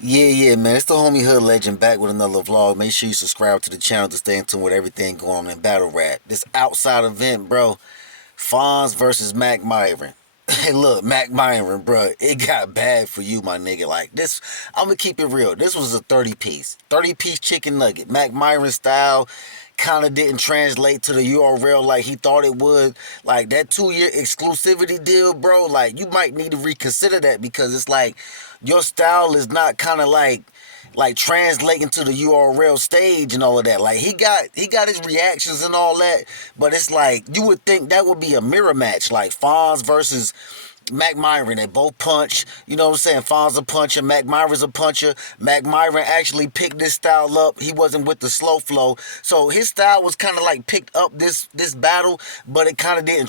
Yeah, man. It's the homie Hood Legend back with another vlog. Make sure you subscribe to the channel to stay in tune with everything going on in battle rap. This outside event, bro. Fonz versus Makk Myron. Hey, look, Makk Myron, bro. It got bad for you, my nigga. Like this, I'm gonna keep it real. This was a 30-piece chicken nugget. Makk Myron style kind of didn't translate to the URL like he thought it would. Like that 2 year exclusivity deal, bro. Like you might need to reconsider that because it's like your style is not kind of like translating to the URL stage and all of that. Like he got his reactions and all that, but it's like you would think that would be a mirror match, like Fonz versus Makk Myron. They both punch. You know what I'm saying? Fonz a puncher. Makk Myron's a puncher. Makk Myron actually picked this style up. He wasn't with the slow flow. So his style was kind of like picked up this battle, but it kind of didn't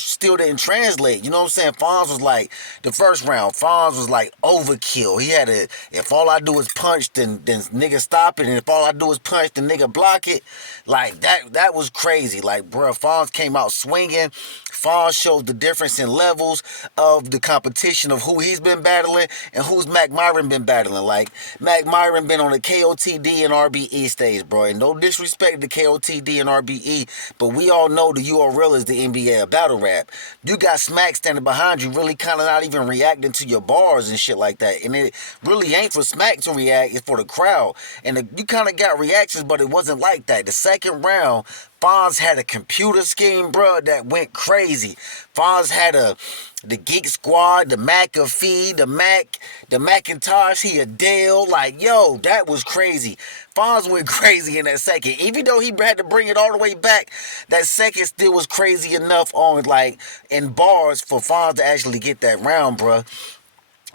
translate. You know what I'm saying? Fonz was like the first round. Fonz was like overkill. He had a if all I do is punch, then nigga stop it, and if all I do is punch, then nigga block it. Like that was crazy. Like bruh, Fonz came out swinging. Fonz showed the difference in levels of the competition of who he's been battling and who's Makk Myron been battling. Like Makk Myron been on the KOTD and RBE stage, bro. And no disrespect to KOTD and RBE, but we all know the URL is the NBA of battle rap. You got Smack standing behind you, really kind of not even reacting to your bars and shit like that. And it really ain't for Smack to react; it's for the crowd. And you kind of got reactions, but it wasn't like that. The second round, Fonz had a computer scheme, bro, that went crazy. Fonz had the Geek Squad, the McAfee, the Macintosh, he a Dale. Like, yo, that was crazy. Fonz went crazy in that second. Even though he had to bring it all the way back, that second still was crazy enough on like in bars for Fonz to actually get that round, bro.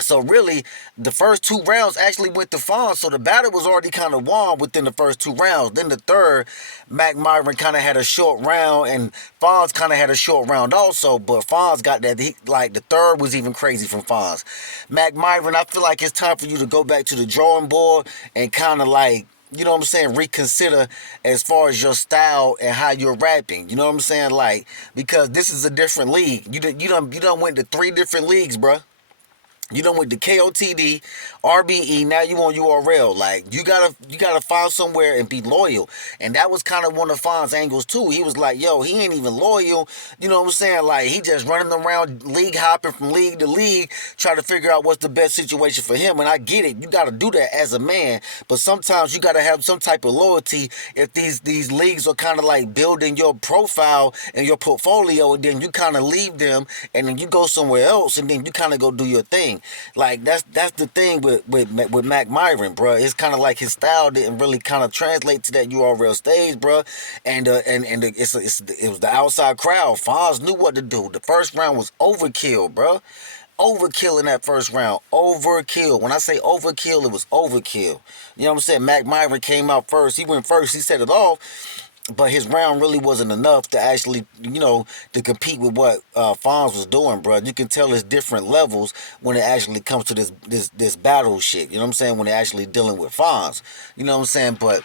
So really, the first two rounds actually went to Fonz. So the battle was already kind of won within the first two rounds. Then the third, Makk Myron kind of had a short round, and Fonz kind of had a short round also. But Fonz got that. Like the third was even crazy from Fonz. Makk Myron, I feel like it's time for you to go back to the drawing board and kind of like you know what I'm saying, reconsider as far as your style and how you're rapping. You know what I'm saying? Like, because this is a different league. You done went to three different leagues, bruh. You done with the KOTD, RBE. Now you on URL. Like you gotta find somewhere and be loyal. And that was kind of one of Fonz's angles too. He was like, yo, he ain't even loyal. You know what I'm saying? Like he just running around league hopping from league to league, trying to figure out what's the best situation for him. And I get it. You gotta do that as a man. But sometimes you gotta have some type of loyalty if these leagues are kind of like building your profile and your portfolio, and then you kind of leave them and then you go somewhere else and then you kind of go do your thing. Like that's the thing with Makk Myron, bro. It's kind of like his style didn't really kind of translate to that URL stage, bro. And it was the outside crowd. Fonz knew what to do. The first round was overkill, bro. Overkill in that first round. Overkill. When I say overkill, it was overkill. You know what I'm saying? Makk Myron came out first. He went first. He set it off, but his round really wasn't enough to actually, to compete with what Fonz was doing, bro. You can tell it's different levels when it actually comes to this battle shit. You know what I'm saying? When they're actually dealing with Fonz, you know what I'm saying? But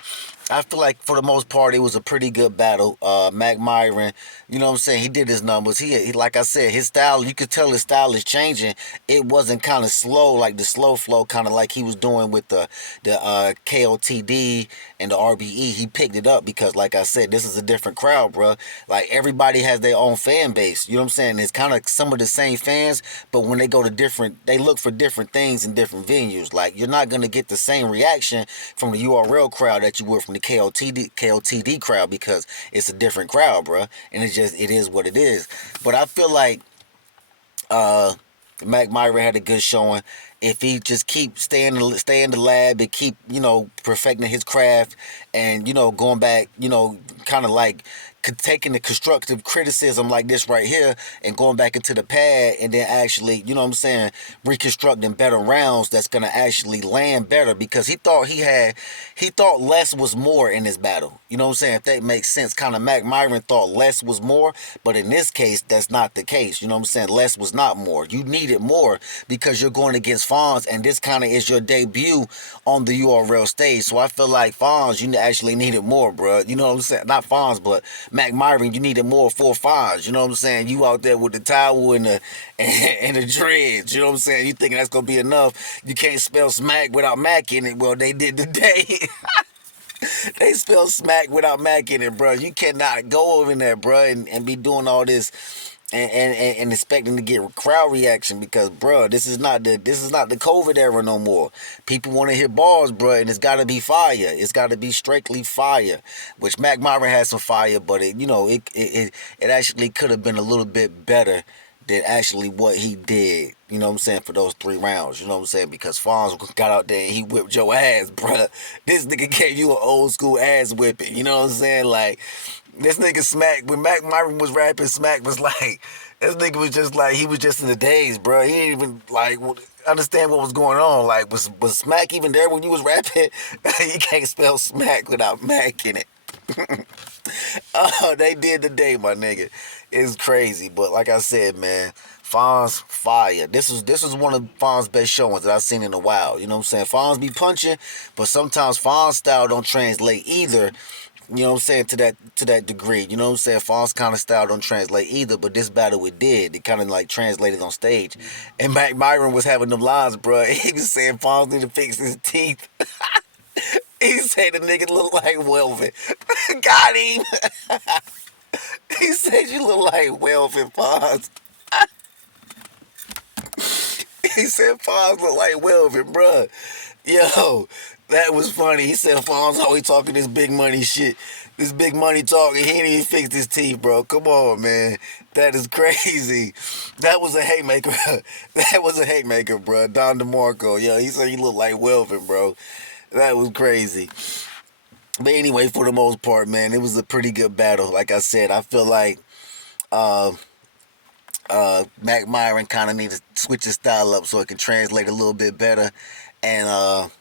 I feel like for the most part it was a pretty good battle. Makk Myron, you know what I'm saying? He did his numbers. He like I said, his style. You could tell his style is changing. It wasn't kind of slow like the slow flow, kind of like he was doing with the KOTD and the RBE. He picked it up because, like I said, this is a different crowd, bro. Like everybody has their own fan base. You know what I'm saying? It's kind of some of the same fans, but when they go to different, they look for different things in different venues. Like you're not gonna get the same reaction from the URL crowd that you would from the KOTD crowd because it's a different crowd, bro. And it is what it is. But I feel like uh Makk Myron had a good showing. If he just stay in the lab and keep perfecting his craft and going back, kind of like taking the constructive criticism like this right here and going back into the pad and then actually, you know what I'm saying, reconstructing better rounds that's gonna actually land better because he thought less was more in this battle. You know what I'm saying? If that makes sense, kind of Makk Myron thought less was more, but in this case, that's not the case. You know what I'm saying? Less was not more. You needed more because you're going against Fonz, and this kind of is your debut on the URL stage. So I feel like Fonz, you actually needed more, bro. You know what I'm saying? Not Fonz, but Makk Myron, you needed more for Fonz. You know what I'm saying? You out there with the towel and the and the dreads. You know what I'm saying? You thinking that's gonna be enough? You can't spell smack without Mac in it. Well, they did today. They spell smack without Mac in it, bro. You cannot go over in there, bro, and be doing all this and expecting to get crowd reaction because, bro, this is not the COVID era no more. People want to hear bars, bro, and it's got to be fire. It's got to be strictly fire. Which Makk Myron had some fire, but it actually could have been a little bit better than actually what he did, you know what I'm saying, for those 3 rounds, you know what I'm saying, because Fonz got out there and he whipped your ass, bruh. This nigga gave you an old school ass whipping, you know what I'm saying, like, this nigga Smack, when Makk Myron was rapping, Smack was like, this nigga was just like, he was just in the daze, bruh. He didn't even, like, understand what was going on. Like, was Smack even there when you was rapping? You can't spell Smack without Mac in it. Oh, they did today, my nigga. It's crazy, but like I said, man, Fonz fire. This was one of Fonz's best showings that I've seen in a while. You know what I'm saying? Fonz be punching, but sometimes Fonz style don't translate either. You know what I'm saying, to that degree. You know what I'm saying? Fonz kind of style don't translate either, but this battle it did. It kind of like translated on stage. And Makk Myron was having them lines, bro. He was saying Fonz need to fix his teeth. He said the nigga look like Welvin. Got him. He said you look like Welvin, Fonz. He said Fonz look like Welvin, bruh. Yo, that was funny. He said Fonz always talking this big money shit. This big money talk, and he ain't even fixed his teeth, bro. Come on, man. That is crazy. That was a haymaker. That was a haymaker, bro. Don DeMarco. Yo, he said you look like Welvin, bro. That was crazy. But anyway, for the most part, man, it was a pretty good battle. Like I said, I feel like uh, Makk Myron kind of needs to switch his style up so it can translate a little bit better. And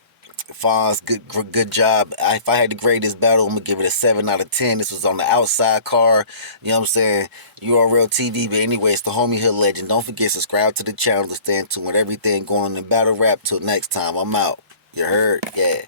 Fonz, good job. If I had to grade this battle, I'm gonna give it a 7 out of 10. This was on the outside card. You know what I'm saying? Urltv. But anyway, it's the homie Hood Legend. Don't forget, subscribe to the channel to stay in tune with everything going on in battle rap. Till next time, I'm out. You heard? Yeah.